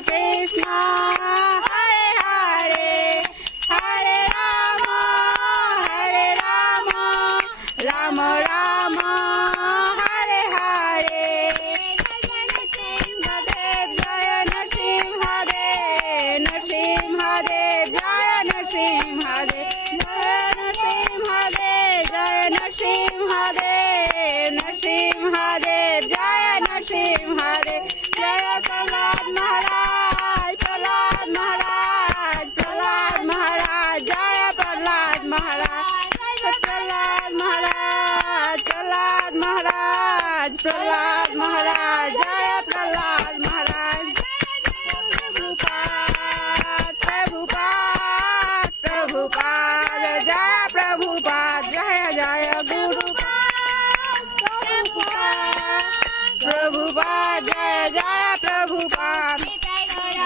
Krishna Hare Hare Hare Ram Ram Ram Hare Hare Nrisinghadev জয় Nrisinghadev Nrisinghadev জয় Nrisinghadev জয় Nrisinghadev Nrisinghadev জয় Nrisinghadev জয় Prahlad মহারাজ Prahlad মহারাজ Prahlad মহারাজ জয় Prahlad মহারাজ Prahlad মহারাজ Prahlad মহারাজ Prahlad মহারাজ জয় Prahlad মহারাজ Prabhupada Prabhupada Prabhupada জয় Prabhupada জয় জয় Gurupad Prabhupada জয় জয় Prabhupada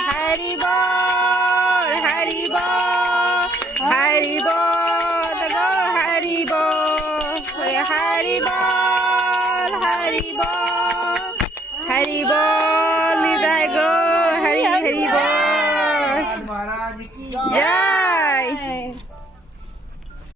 Hari বল Hari বল Hari বল গো Hari বল Hari বল Hari বল